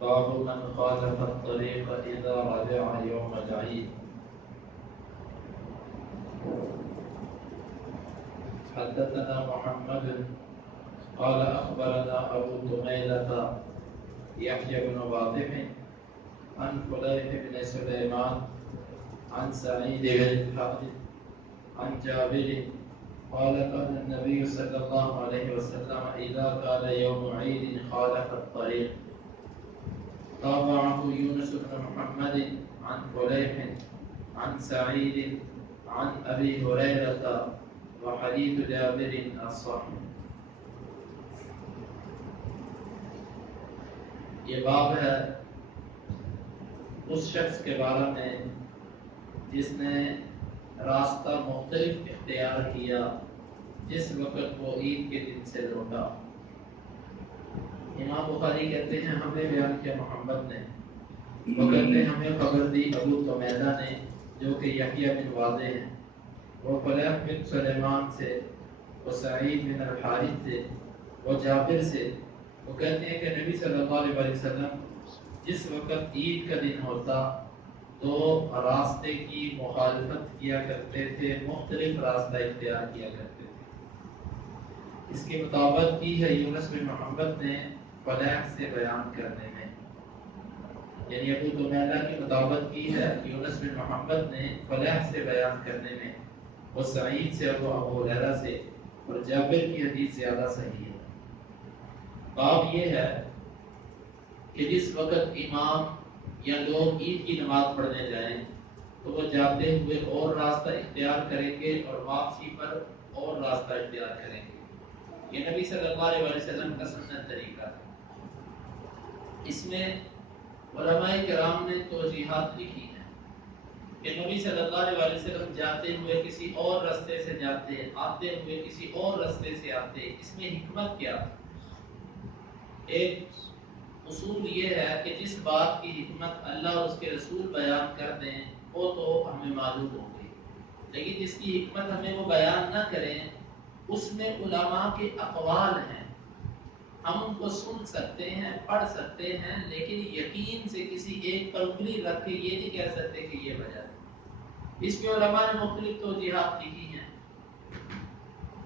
باب من خالف الطريق إذا رجع يوم العيد. حدثنا محمد قال أخبرنا أبو طميلة يحيى بن واضح عن فليح بن سليمان عن سعيد بن الحارث عن جابر قال كان النبي صلى الله عليه وسلم إذا كان يوم عيد خالف الطريق. تابعه يونس بن محمد عن فليح عن سعيد عن أبي هريرة وحديث جابر الصح. یہ باب ہے اس شخص کے بارے میں جس نے راستہ مختلف اختیار کیا جس وقت وہ عید کے دن سے لوٹا. امام بخاری کہتے ہیں ہمیں بیان کیا محمد نے، وہ کہتے ہیں ہمیں خبر دی ابو طمیلہ نے جو کہ یحییٰ بن واضح ہیں، وہ فلیح بن سلیمان سے، وہ سعید بن الحارث سے، وہ جابر سے. وہ کہتے ہیں کہ نبی صلی اللہ علیہ وسلم جس وقت عید کا دن ہوتا تو راستے کی مخالفت کیا کرتے تھے، مختلف راستہ اختیار کیا کرتے تھے. اس کی مطابقت کی ہے یونس بن محمد نے فلیح سے بیان کرنے میں، یعنی ابو طمیلہ کی مطابقت کی ہے یونس بن محمد نے فلیح سے بیان کرنے میں، وہ سعید سے اور وہ ابو ہریرہ سے، اور جابر کی حدیث زیادہ صحیح ہے. باب یہ ہے کہ جس وقت امام یا لوگ عید کی نماز پڑھنے جائیں تو وہ جاتے ہوئے اور راستہ اختیار کریں گے اور واپسی پر اور راستہ اختیار کریں گے. یہ نبی صلی اللہ علیہ وسلم کا سنت طریقہ ہے. اس میں علماء کرام نے توضیحات لکھی ہیں کہ نبی صلی اللہ علیہ وسلم جاتے ہوئے کسی اور راستے سے جاتے، آتے ہوئے کسی اور راستے سے آتے. اس میں حکمت کیا؟ ایک اصول یہ ہے کہ جس بات کی حکمت اللہ اور اس کے رسول بیان کر دیں وہ تو ہمیں معلوم ہوگی، لیکن جس کی حکمت ہمیں وہ بیان نہ کریں اس میں علماء کے اقوال ہیں. ہم ان کو سن سکتے ہیں، پڑھ سکتے ہیں، لیکن یقین سے کسی ایک پر انگلی رکھ کے یہ نہیں کہہ سکتے کہ یہ وجہ ہے. اس میں علماء نے مختلف توجیحات لکھی ہیں.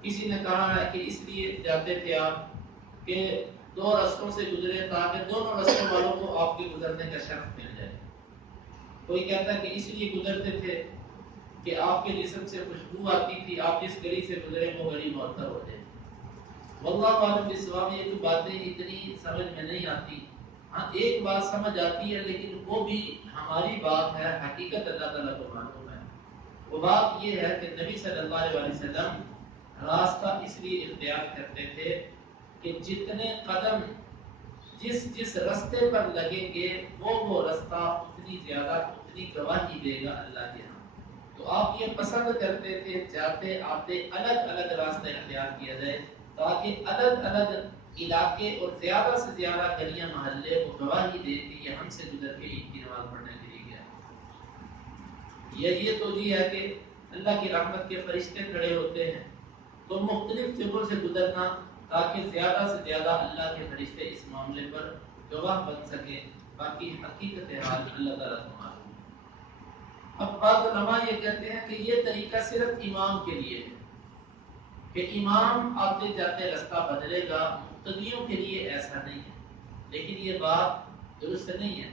کسی نے کہا ہے کہ اس لیے جاتے تھے آپ کہ دو رستوں سے گزرے تاکہ دونوں رستوں والوں کو آپ کے گزرنے کا شرف مل جائے. کوئی کہتا ہے کہ اس لیے گزرتے تھے کہ آپ کے جسم سے خوشبو آتی تھی، آپ جس گلی سے گزرے وہ گلی معطر ہو جائے. واللہ عالم بالصواب. یہ تو باتیں اتنی سمجھ میں نہیں آتی. ہاں ایک بات سمجھ آتی ہے لیکن وہ بھی ہماری بات ہے، حقیقت اللہ تعالیٰ کو معلوم ہے. وہ بات یہ ہے کہ نبی صلی اللہ علیہ وسلم راستہ اس لیے اختیار کرتے تھے کہ جتنے قدم جس رستے پر لگیں گے وہ رستہ اتنی زیادہ اتنی گواہی دے گا اللہ کے ہاں. تو آپ یہ پسند کرتے تھے جاتے آتے الگ الگ راستہ اختیار کیا جائے تاکہ الگ الگ علاقے اور زیادہ سے زیادہ گلیاں محلے وہ گواہی دے کہ یہ ہم سے گزر کے عید کی نماز پڑھنے کے لیے گیا. یہ تو یہ ہے کہ اللہ کی رحمت کے فرشتے کھڑے ہوتے ہیں تو مختلف جگہوں سے گزرنا تاکہ زیادہ سے زیادہ اللہ کے فرشتے اس معاملے پر گواہ بن سکے. باقی حقیقت حال اللہ تعالیٰ کو معلوم ہے. اب بعض علماء یہ کہتے ہیں کہ یہ طریقہ صرف امام کے لیے ہے کہ امام آتے جاتے رستہ بدلے گا، مقتدیوں کے لیے ایسا نہیں ہے. لیکن یہ بات درست نہیں ہے.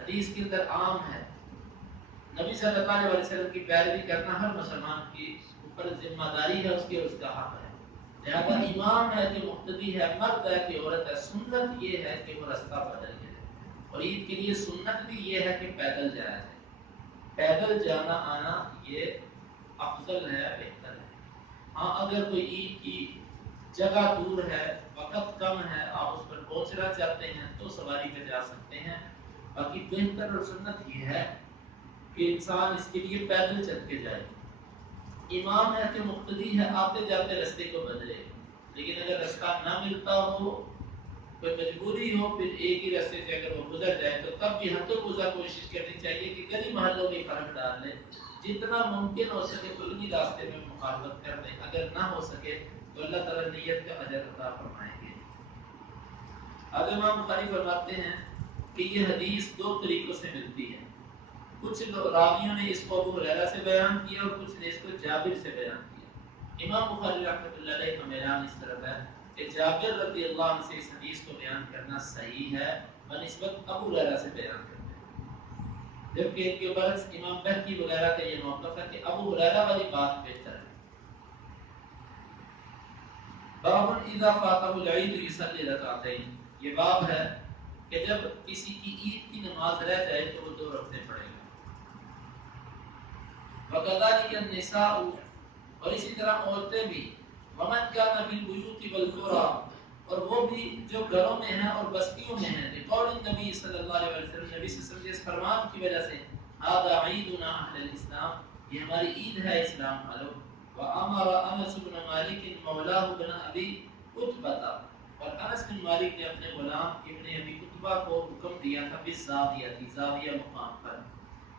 حدیث کے اندر عام ہے، نبی صلی اللہ علیہ وسلم کی پیروی کرنا ہر مسلمان کی اوپر ذمہ داری ہے، اس کے اس کا حق ہے. لہذا امام ہے کہ مقتدی ہے، مرد ہے کہ عورت ہے، سنت یہ ہے کہ وہ رستہ بدل جائے. اور عید کے لیے سنت بھی یہ ہے کہ پیدل جایا جائے. پیدل جانا آنا یہ افضل ہے، بہتر ہے. ہاں اگر کوئی عید کی جگہ دور ہے، وقت کم ہے، آپ اس پر پہنچنا چاہتے ہیں تو سواری پہ جا سکتے ہیں. باقی بہتر اور سنت یہ ہے کہ انسان اس کے لیے پیدل چل کے جائے. امام ہے کہ مقتدی ہے، آتے جاتے رستے کو بدلے. لیکن اگر رستہ نہ ملتا ہو، کوئی مجبوری ہو، پھر ایک ہی رستے سے اگر وہ گزر جائے تو تب بھی حد گزا کوشش کرنی چاہیے کہ گلی محلوں میں فرق ڈال لے. جتنا ممکن ہو سکے تو انہی راستے میں مخالفت کر دیں. اگر نہ ہو سکے تو اللہ تعالیٰ نیت کا اجر عطا فرمائیں گے. اب امام بخاری فرماتے ہیں کہ یہ حدیث دو طریقوں سے ملتی ہے. کچھ راویوں نے اس کو ابو ہریرہ سے بیان کیا اور کچھ نے اس کو جابر سے بیان کیا. امام بخاری رحمۃ اللہ علیہ کا میدان اس طرف ہے کہ جابر رضی اللہ عنہ سے اس حدیث کو بیان کرنا صحیح ہے بنسبت ابو ہریرہ سے بیان کرتے ہیں، جبکہ ان کے برعکس امام بہقی وغیرہ کا یہ موقف ہے کہ ابو ہریرہ والی بات بہتر ہے. باب اذا فاتہ العید یصلی رکعتین، یہ باب ہے کہ جب کسی کی عید کی نماز رہ جائے تو وہ 2 رکعتیں پڑھے گا. وَكَذَلِكَ النِّسَاءُ، اور اسی طرح عورتیں بھی، وَمَنْ كَانَ فِي الْبُيُوتِ وَالْقُرَىٰ، اور وہ بھی جو گھروں میں ہیں اور بستیوں میں ہیں. لقول النبی صلی اللہ علیہ وسلم، نبی صلی اللہ علیہ وسلم کے اس فرمان کی وجہ سے، هذا عیدنا اہل الاسلام، یہ ہماری عید ہے اسلام والوں. وَأَمَرَ أَنَسُ بْنُ مَالِكٍ مَوْلَاهُ بْنَ أَبِي قُتْبَةَ، اور انس بن مالک نے اپنے غلام ابن ابی قتبہ کو حکم دیا تھا بالزاویہ، زاویہ مقام پر.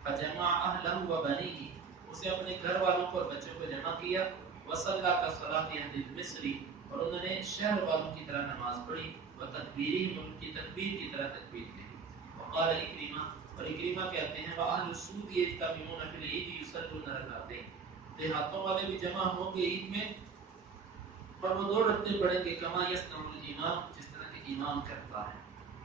فجمع اہلہ وبنیہ، اسے اپنے گھر والوں کو اور بچوں کو جمع کیا. وصلى كصلاة اهل المصری، اور انہوں نے شہر والوں کی طرح نماز پڑھی. وتکبیرہم، ان کی تکبیر کی طرح تکبیر کہی. وقال اکرمہ، اور اکرمہ کہتے ہیں واہل السود یجتمعون فی العید یصلون رکعتین، دیہاتوں والے بھی جمع ہوں گے عید میں اور وہ 2 رکعتیں پڑھیں گے. کما یصنع الامام، جس طرح کہ امام کرتا ہے.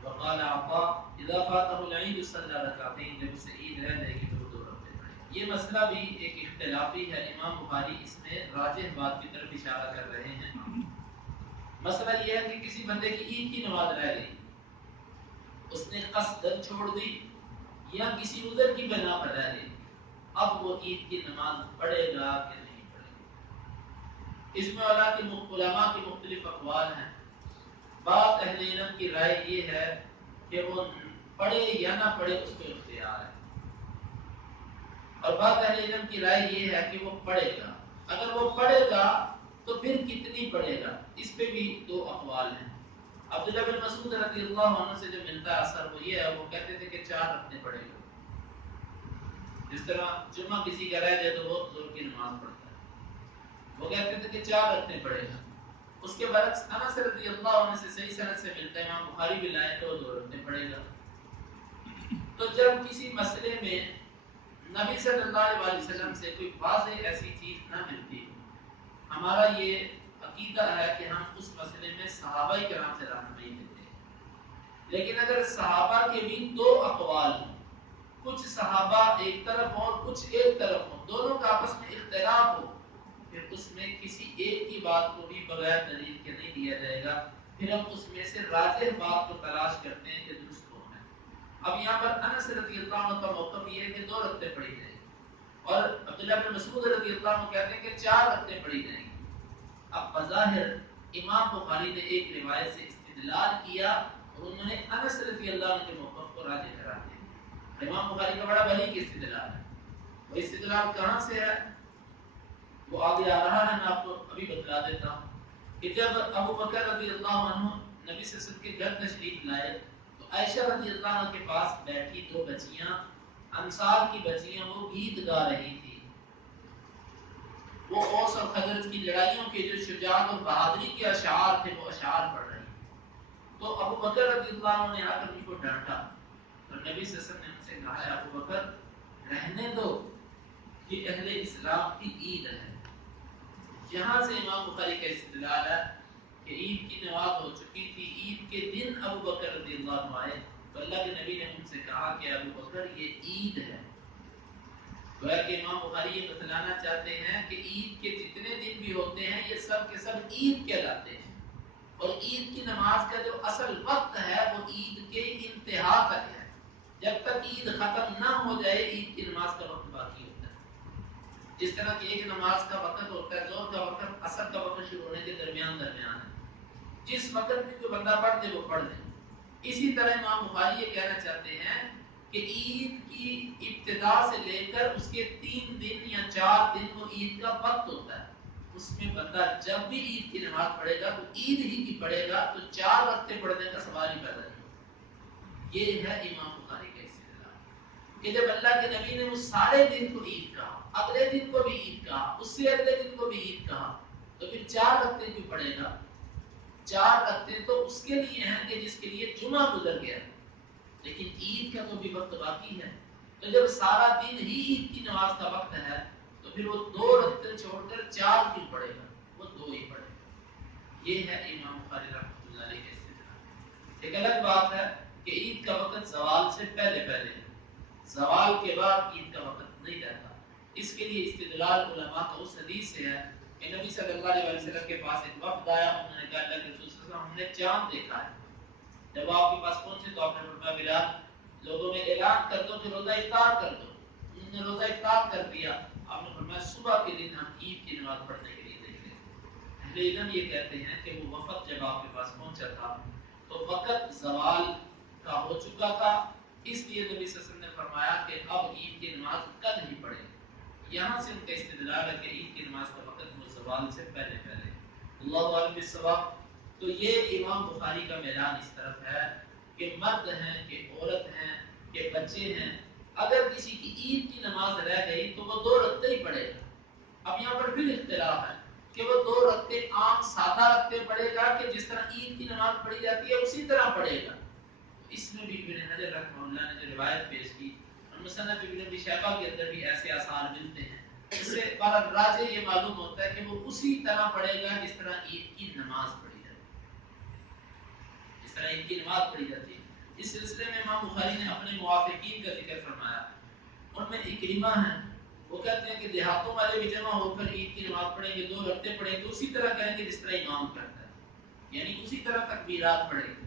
وقال عطاء اذا فاتہ العید صلی رکعتین، جب اسے عید رہ جائے گی تو وہ 2 رکعتیں پڑھے گا. یہ مسئلہ بھی ایک اختلافی ہے. امام بخاری اس میں راجح بات کی طرف اشارہ کر رہے ہیں. مسئلہ یہ ہے کہ کسی بندے کی عید کی نماز رہ گئی، اس نے قصدن چھوڑ دی یا کسی عذر کی بنا پر رہ گئی، اب وہ عید کی نماز پڑھے گا کہ نہیں پڑھے گا؟ اس میں علماء کے مختلف اقوال ہیں. بعض اہل علم کی رائے یہ ہے کہ وہ پڑھے یا نہ پڑھے اس کو اختیار ہے، اور بعض اہل علم کی رائے یہ ہے کہ وہ پڑھے گا. اگر وہ پڑھے گا تو پھر کتنی پڑھے گا، اس پہ بھی 2 اقوال ہیں. عبداللہ بن مسعود رضی اللہ عنہ سے جو ملتا اثر وہ یہ ہے، وہ کہتے تھے کہ 4 رکعتیں پڑھے گا. جس طرح جمعہ کسی کا رہ جائے تو وہ ظہر کی نماز پڑھتا ہے، وہ کہتے تھے کہ 4 رکعتیں پڑھے گا. اس کے برعکس انس رضی اللہ عنہ سے صحیح سند سے ملتا ہے، امام بخاری بھی لائے تو 2 رکعتیں پڑھے گا. تو جب کسی مسئلے میں نبی صلی اللہ علیہ وسلم سے کوئی واضح ایسی چیز نہ ملتی، ہمارا یہ عقیدہ ہے کہ ہم اس مسئلے میں صحابہ کرام سے رہنمائی لیتے ہیں. لیکن اگر صحابہ کے بھی 2 اقوال ہوں، کچھ صحابہ ایک طرف اور کچھ ایک طرف ہوں، دونوں کا آپس میں اختلاف ہو، پھر اس میں کسی ایک کی بات کو بھی بغیر دلیل کے نہیں دیا جائے گا. پھر ہم اس میں سے راجح بات کو تلاش کرتے ہیں کہ درست کون ہے. اب یہاں پر انس رضی اللہ عنہ کا موقف یہ ہے کہ 2 رکعتیں پڑھی جائیں گی، اور عبداللہ بن مسعود رضی اللہ عنہ کہتے ہیں کہ 4 رکعتیں پڑھی جائیں گی. اب بظاہر امام بخاری نے ایک روایت سے استدلال کیا اور انہوں نے انس رضی اللہ عنہ کے موقف کو راجح قرار دیا. امام بخاری کا بڑا بلیغ استدلال ہے. وہ استدلال کہاں سے ہے وہ آگے آ رہا ہے، میں آپ کو ابھی بتلا دیتا ہوں. کہ جب ابو بکر رضی اللہ عنہ نبی صلی اللہ علیہ وسلم کے گھر تشریف لائے تو عائشہ رضی اللہ عنہ کے پاس بیٹھی 2 بچیاں، انصار کی بچیاں، وہ گیت گا رہی تھی. وہ اوس اور خزرج کی لڑائیوں کے جو شجاعت اور بہادری کے اشعار تھے وہ اشعار پڑھ رہی تھی. تو ابو بکر رضی اللہ عنہ نے آ کر ان کو ڈانٹا اور نبی صلی اللہ علیہ وسلم نے ان سے کہا ہے ابو بکر رہنے دو، یہ اہل اسلام کی عید ہے. یہاں سے امام بخاری کا استدلال ہے کہ عید کی نماز ہو چکی تھی، عید کے دن ابو بکر رضی اللہ عنہ آئے تو اللہ کے نبی نے ان سے کہا کہ ابو بکر یہ عید ہے. گویا کہ امام بخاری یہ بتلانا چاہتے ہیں کہ عید کے جتنے دن بھی ہوتے ہیں یہ سب کے سب عید کہلاتے ہیں، اور عید کی نماز کا جو اصل وقت ہے وہ عید کے انتہا تک ہے. جب تک عید ختم نہ ہو جائے عید کی نماز کا وقت باقی ہوتا ہے. جس طرح کہ ایک نماز کا وقت ہوتا ہے، ظہر کا وقت عصر کا وقت شروع ہونے کے درمیان ہے، جس وقت بھی کوئی بندہ پڑھ دے وہ پڑھ دے. اسی طرح امام بخاری یہ کہنا چاہتے ہیں کہ عید کی ابتدا سے لے کر اس کے 3 دن یا 4 دن وہ عید کا وقت ہوتا ہے. اس میں بندہ جب بھی عید کی نماز پڑھے گا تو عید ہی کی پڑھے گا، تو 4 رکعتیں پڑھنے کا سوال ہی پیدا نہیں ہوگا. یہ ہے امام بخاری کا استدلال کہ جب اللہ کے نبی نے اس سارے دن کو عید کہا، اگلے دن کو بھی عید کہا، اس سے اگلے دن کو بھی عید کہا، تو پھر 4 رکعتیں کیوں پڑھے گا؟ 4 رکھتے تو اس کے لیے ہیں کہ جس کے لیے جمعہ گزر گیا، لیکن عید کا تو بھی وقت باقی ہے، تو جب سارا دن ہی عید کی نماز کا وقت ہے تو پھر وہ 2 رکعتیں چھوڑ کر 4 کیوں پڑھے گا؟ وہ 2 ہی پڑھے گا۔ یہ ہے امام بخاری رحمۃ اللہ علیہ کے استدلال۔ ایک الگ بات ہے کہ عید کا وقت زوال سے پہلے پہلے ہے، زوال کے بعد عید کا وقت نہیں رہتا۔ اس کے لیے استدلال علماء کا اس حدیث سے ہے کہ نبی صلی اللہ علیہ وسلم کے پاس ایک وفد آیا، انہوں نے کہا اللہ کے رسول صلی اللہ علیہ وسلم ہم نے چاند دیکھا ہے۔ جب آپ کے پاس پہنچے تو آپ نے فرمایا بلال لوگوں میں اعلان کر دو کہ روزہ افطار کر دو۔ انہوں نے روزہ افطار کر دیا۔ آپ نے فرمایا صبح کے دن ہم عید کی نماز پڑھنے کے لیے دیکھ رہے ہیں۔ اہل علم یہ کہتے ہیں کہ وہ وفد جب آپ کے پاس پہنچا تھا تو وقت زوال کا ہو چکا تھا، اس لیے نبی صلی اللہ علیہ وسلم نے فرمایا کہ اب عید کی نماز کل ہی پڑھیں۔ یہاں سے ان کا استدلال ہے کہ عید کی نماز کا وقت وہ زوال سے پہلے پہلے۔ اللہ عالم بالصواب۔ تو یہ امام بخاری کا میدان اس طرف ہے کہ مرد ہیں کہ عورت ہیں کہ بچے ہیں، اگر کسی کی عید کی نماز رہ گئی تو وہ 2 رکعتیں ہی پڑھے گا۔ اب یہاں پر پھر اختلاف ہے کہ وہ 2 رکعتیں عام سادہ رکعتیں پڑھے گا کہ جس طرح عید کی نماز پڑھی جاتی ہے اسی طرح پڑھے گا۔ اس میں بھی ابن حجر رحمہ اللہ نے جو روایت پیش کی اور مصنف ابن ابی شیبہ کے اندر بھی ایسے آثار ملتے ہیں، اس سے بہرحال راجح یہ معلوم ہوتا ہے کہ وہ اسی طرح پڑھے گا جس طرح عید کی نماز پڑھی جاتی ہے، جس طرح عید کی نماز پڑھی جاتی ہے۔ اس سلسلے میں امام بخاری نے اپنے موافقین کا ذکر فرمایا، ان میں اکرمہ ہیں، وہ کہتے ہیں کہ دیہاتوں والے بھی جمع ہو کر عید کی نماز پڑھیں گے، 2 رکعتیں پڑھیں گے، اسی طرح کریں گے جس طرح امام کرتا ہے، یعنی اسی طرح تکبیرات پڑھیں گے۔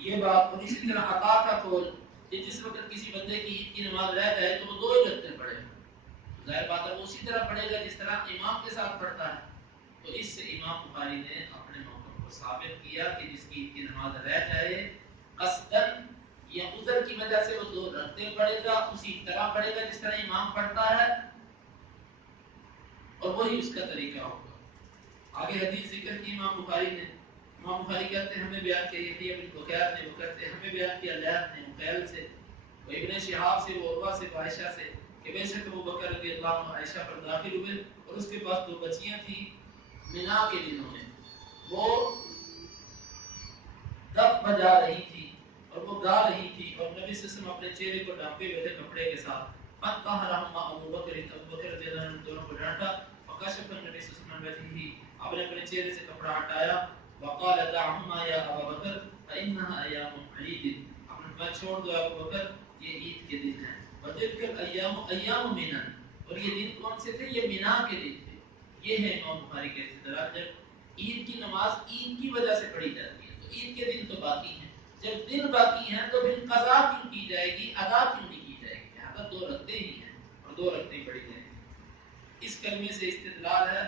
یہ بات، اور اسی طرح عطا کا قول کہ جس وقت کسی بندے کی عید کی نماز رہ جائے تو وہ 2 ہی رکعتیں پڑھے گا، ظاہر بات ہے وہ اسی طرح پڑھے گا جس طرح امام کے ساتھ پڑھتا ہے۔ تو اس سے امام بخاری نے اپنے موقف کو ثابت کیا کہ جس کی عید کی نماز رہ جائے قصدن یا عذر کی وجہ سے وہ 2 رکعتیں پڑھے گا، اسی طرح پڑھے گا جس طرح امام پڑھتا ہے، اور وہی اس کا طریقہ ہوگا۔ آگے حدیث ذکر کی امام بخاری نے، امام بخاری کہتے ہیں ہمیں بیان کیا یہ ابن بکیر نے، وہ کہتے ہیں ہمیں بیان کیا لیث نے مقیل سے، وہ ابن شہاب سے، وہ عروہ سے، عائشہ سے کہ بے شک ابو بکر رضی اللہ عنہ عائشہ پر داخل ہوئے اور اس کے پاس 2 بچیاں تھیں منا کے دنوں میں، وہ دف بجا رہی تھی اور وہ گا رہی تھی اور نبی صلی اللہ علیہ وسلم اپنے چہرے کو ڈھانپے ہوئے تھے کپڑے کے ساتھ۔ فَانْتَهَرَهُمَا ابو بکر رضی اللہ عنہ دونوں کو ڈانٹا، فَكَشَفَ النَّبِيُّ صلی اللہ علیہ وسلم وجهه، آپ نے اپنے چہرے سے کپڑا ہٹایا، وقال دعهما يا ابا بکر فإنها ايام عيد، آپ نے فرمایا چھوڑ دو ابو بکر یہ عید کے دن ہیں، وتلك الايام ايام منى، اور یہ دن کون سے تھے؟ یہ مینا کے دن تھے۔ یہ ہے امام بخاری کے استدلال، جب عید کی نماز عید کی وجہ سے پڑھی جاتی ہے تو عید کے دن تو باقی ہیں، جب دن باقی ہیں تو پھر قضا کیوں کی جائے گی، ادا کیوں نہیں کی جائے گی؟ لہٰذا 2 رکعتیں ہی ہیں اور 2 رکعتیں پڑھی جائیں گی۔ اس کلمے سے استدلال ہے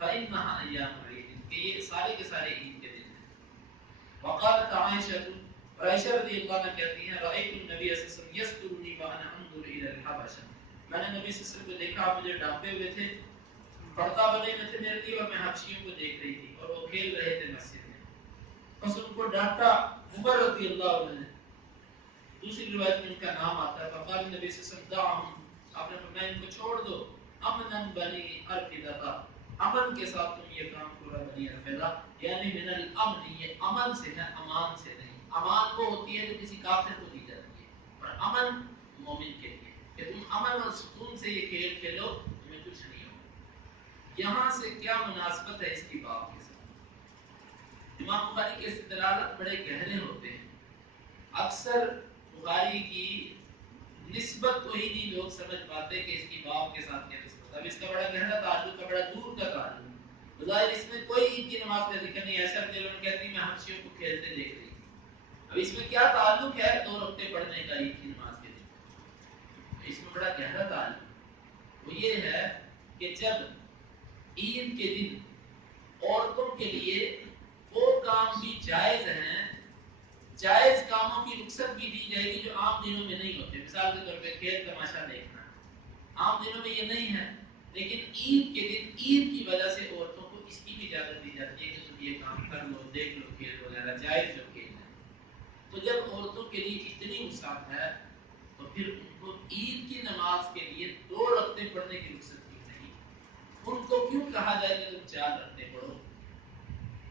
فإنها أيام عيد کہ یہ سارے کے سارے عید کے دن ہیں۔ وقالت عائشہ، عائشہ رضی اللہ عنہ کہتی ہیں رأيت النبي صلی اللہ علیہ وسلم يسترني وأنا أنظر إلى الحبشة، میں نے نبی صلی اللہ علیہ وسلم کو دیکھا، آپ مجھے ڈانپے ہوئے تھے، پردہ بنے ہوئے تھے میرے لیے اور میں حبشیوں کو دیکھ رہی تھی اور وہ کھیل رہے تھے مسجد میں، بس ان کو ڈانٹا عمر رضی اللہ عنہ نے۔ دوسری روایت میں ان کا نام آتا ہے، فقال نبی صلی اللہ علیہ وسلم دعهم، آپ نے فرمایا ان کو چھوڑ دو، امنا بنی ارفدہ، امن کے ساتھ تم یہ کام کرو بنی ارفدہ، یعنی من الامن، یہ امن سے ہے، امان سے نہیں۔ امان وہ ہوتی ہے جو کسی کافر کو دی جاتی ہے، اور امن مومن کے لیے کہ تم امن اور سکون سے یہ کھیل کھیلو، تمہیں کچھ نہیں ہوگا۔ یہاں سے کیا مناسبت ہے اس کی بات کے ساتھ؟ امام بخاری کے استدلالات بڑے گہرے ہوتے ہیں، اکثر بخاری کی نسبت کو ہی نہیں لوگ سمجھ پاتے کہ اس کی باب کے ساتھ کیا نسبت ہے۔ اب اس کا بڑا گہرا تعلق ہے، بڑا دور کا تعلق ہے، بظاہر اس میں کوئی عید کی نماز کا ذکر نہیں ہے، ایسا دلوں کہتی میں حبشیوں کو کھیلتے دیکھ رہی ہوں۔ اب اس میں کیا تعلق ہے 2 رکعتیں پڑھنے کا عید کی نماز کے دن؟ اس میں بڑا گہرا تعلق ہے، وہ یہ ہے کہ جب عید کے دن عورتوں کے لیے وہ کام بھی جائز ہیں، جائز کاموں کی رخصت بھی دی جائے گی جو عام دنوں میں نہیں ہوتے، مثال کے طور پہ کھیل تماشا دیکھنا عام دنوں میں یہ نہیں ہے، لیکن عید کے دن عید کی وجہ سے عورتوں کو اس کی بھی اجازت دی جاتی ہے کہ تم یہ کام کر لو، دیکھ لو کھیل وغیرہ جائز جو کھیل ہے۔ تو جب عورتوں کے لیے اتنی وسعت ہے تو پھر ان کو عید کی نماز کے لیے 2 رکعتیں پڑھنے کی رخصت کیوں نہیں؟ ان کو کیوں کہا جائے کہ تم 4 رکعتیں پڑھو؟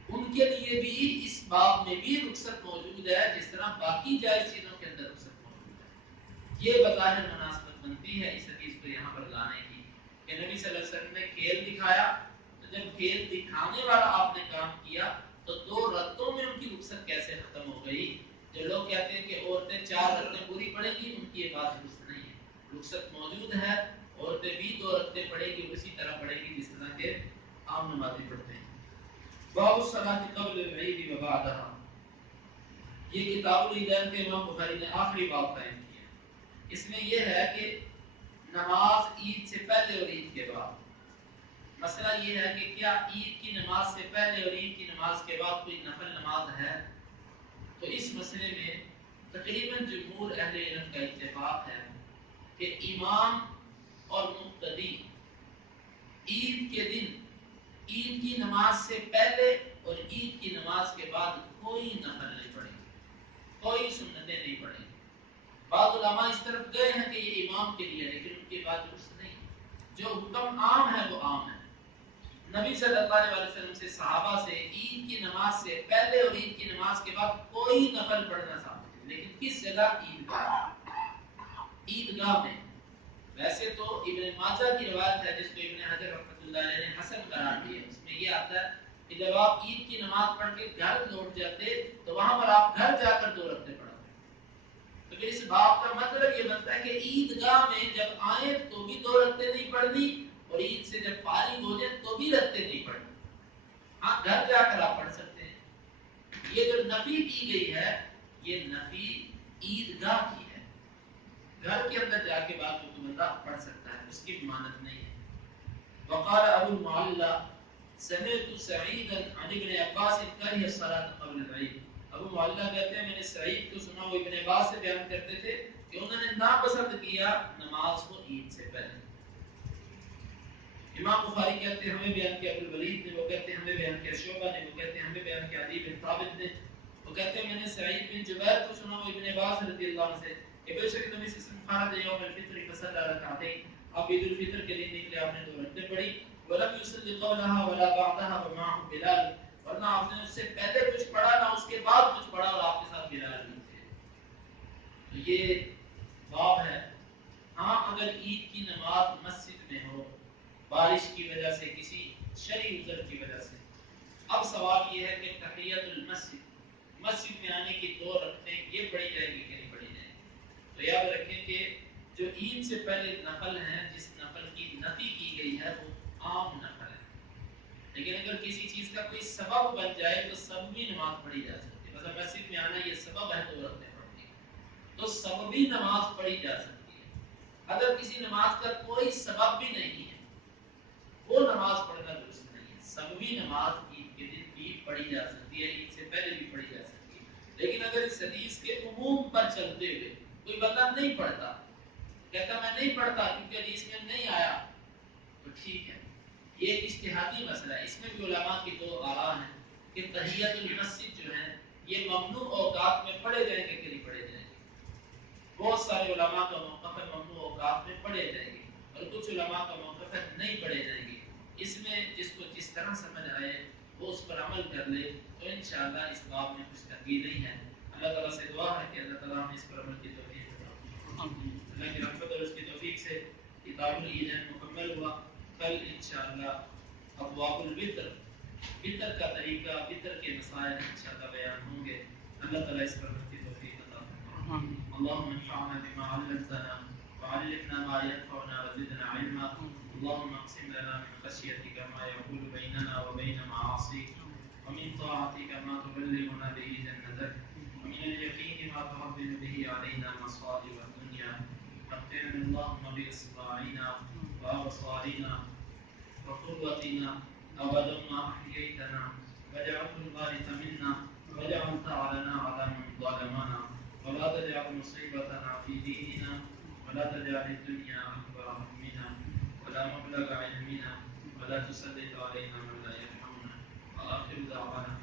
ان کے لیے بھی اس باب میں بھی رخصت موجود ہے جس طرح باقی جائز چیزوں کے اندر رخصت موجود ہے۔ یہ بظاہر مناسبت بنتی ہے اس حدیث کو یہاں پر لانے کی کہ نبی صلی اللہ علیہ وسلم نے کھیل دکھایا، تو جب کھیل دکھانے والا آپ نے کام کیا تو 2 رکعتوں میں ان کی رخصت کیسے ختم ہو گئی؟ جو لوگ کہتے ہیں کہ عورتیں 4 رکعتیں پوری پڑھیں گی، ان کی یہ بات درست نہیں ہے۔ رخصت موجود ہے، عورتیں بھی 2 رکعتیں پڑھیں گی، اسی طرح پڑھیں گی جس طرح کے عام نمازی پڑھتے ہیں۔ باب الصلاۃ قبل العید و بعدها، یہ کتاب العیدین کے امام بخاری نے آخری باب قائم کیا۔ اس میں یہ ہے کہ نماز عید سے پہلے اور عید کے بعد، مسئلہ یہ ہے کہ کیا عید کی نماز سے پہلے اور عید کی نماز کے بعد کوئی نفل نماز ہے؟ تو اس مسئلے میں تقریباً جمہور اہل علم کا اتفاق ہے کہ امام اور مقتدی عید کے دن عید کی نماز سے پہلے اور عید کی نماز کے بعد کوئی نفل نہیں پڑھیں گے، کوئی سنتیں نہیں پڑھیں گے۔ بعض علماء اس طرف گئے ہیں کہ یہ امام کے لیے، لیکن ان کی بات درست نہیں۔ جو حکم عام ہے وہ عام ہے۔ نبی صلی اللہ علیہ وسلم سے صحابہ سے عید کی نماز سے پہلے اور عید کی نماز کے بعد کوئی نفل پڑھنا ثابت ہے، لیکن کس جگہ؟ عیدگاہ میں۔ ویسے تو ابن ماجہ کی روایت ہے جس کو ابن حجر رحمۃ اللہ علیہ نے حسن قرار دیا، اس میں یہ آتا ہے کہ جب آپ عید کی نماز پڑھ کے گھر لوٹ جاتے تو وہاں پر آپ گھر جا کر 2 رکعتیں پڑھتے۔ تو پھر اس باب کا مطلب یہ بنتا ہے کہ عیدگاہ میں جب آئیں تو بھی 2 رکعتیں نہیں پڑھنی، اور عید سے جب فارغ ہو جائیں تو بھی رکعتیں نہیں پڑھنی۔ ہاں گھر جا کر آپ پڑھ سکتے ہیں۔ یہ جو نفی کی گئی ہے یہ نفی عیدگاہ کی ہے، گھر کے اندر جا کے بعد جو بندہ پڑھ سکتا ہے اس کی ضمانت نہیں ہے۔ وقال ابو المعلى سمعت سعيدا عن ابن عباس كره الصلاة قبل العيد، ابو معلّہ کہتے ہیں میں نے سعید کو سنا، وہ ابن عباس سے بیان کرتے تھے کہ انہوں نے ناپسند کیا نماز کو عید سے پہلے۔ امام بخاری کہتے ہیں ہمیں بیان کیا ابو الولید نے، وہ کہتے ہیں ہمیں بیان کیا شعبہ نے، وہ کہتے ہیں ہمیں بیان کیا علی بن ثابت نے، وہ کہتے ہیں میں نے سعید بن جبیر کو سنا، وہ ابن عباس رضی اللہ عنہ سے کہ بے شک نبی صلی اللہ علیہ وسلم خرج یوم الفطر فصلى ركعتين، آپ عید الفطر کے دن نکلے آپ نے 2 رکعتیں پڑھی، ولم يصلي قبلها ولا بعدها ومعه بلال، ورنہ آپ نے اس سے پہلے کچھ پڑھا نہ اس کے بعد کچھ پڑھا، اور آپ کے ساتھ بلال بھی تھے۔ تو یہ باب ہے۔ ہاں اگر عید کی نماز مسجد میں ہو بارش کی وجہ سے، کسی شرعی عذر کی وجہ سے، اب سوال یہ ہے کہ تحیۃ المسجد، مسجد میں آنے کی 2 رکعتیں یہ پڑھی جائیں گی کہ نہیں پڑھی جائیں گی؟ تو یاد رکھیں کہ جو عید سے پہلے نفل ہیں، جس نفل کی نفی کی گئی ہے وہ عام نفل ہے، لیکن اگر کسی چیز کا کوئی سبب بن جائے تو سببی نماز پڑھی جا سکتی ہے۔ مثلا مسجد میں آنا یہ سبب ہے 2 رکعتیں پڑھنے کا، تو سببی نماز پڑھی جا سکتی ہے۔ اگر کسی نماز کا کوئی سبب بھی نہیں ہے وہ نماز پڑھنا درست نہیں ہے۔ سببی نماز عید کے دن بھی پڑھی جا سکتی ہے، عید سے پہلے بھی پڑھی جا سکتی ہے، لیکن اگر اس حدیث کے عموم پر چلتے ہوئے کوئی بندہ نہیں پڑھتا، کہتا میں نہیں پڑھتا کیونکہ حدیث میں نہیں آیا، تو ٹھیک ہے، یہ ایک اجتہادی مسئلہ ہے۔ اس میں بھی علماء کی 2 آراء ہیں کہ تحیۃ المسجد جو ہے یہ ممنوع اوقات میں پڑھے جائیں گے کہ نہیں پڑھے جائیں گے۔ بہت سارے علماء کا موقف ہے ممنوع اوقات میں پڑھے جائیں گے، اور کچھ علماء کا موقف ہے نہیں پڑھے جائیں گے۔ اس میں جس کو جس طرح سمجھ آئے وہ اس پر عمل کر لے، تو انشاءاللہ اس باب میں کچھ تنقید نہیں ہے۔ اللہ تعالیٰ سے دعا ہے کہ اللہ تعالیٰ ہمیں اس پر عمل کی توفیق عطا فرمائے۔ اللہ کی رحمت اور اس کی توفیق سے کتاب العیدین مکمل ہوا۔ کل انشاءاللہ ابواب الوتر، وطر کا طریقہ، وطر کے مسائل انشاءاللہ بیان ہوں گے۔ اللہ تعالیٰ اس پر عمل کی توفیق عطا فرمائے۔ اللهم انفعنا بما علمتنا وعلمنا ما ينفعنا وزدنا علما، اللهم اقسم لنا من خشيتك ما يحول بيننا وبين معاصيك، ومن طاعتك ما تبلغنا به جنتك، ومن اليقين ما تهون به علينا مصائب الدنيا، متعنا اللهم بأسماعنا وأبصارنا وقوتنا أبدا ما أحييتنا، واجعله الوارث منا، واجعل ثأرنا على من ظلمنا، ولا تجعل مصيبتنا في ديننا، ولا تجعل الدنيا أكبر همنا ولا مبلغ علمنا، ولا تسلط علينا من لا يرحمنا، وآخر دعوانا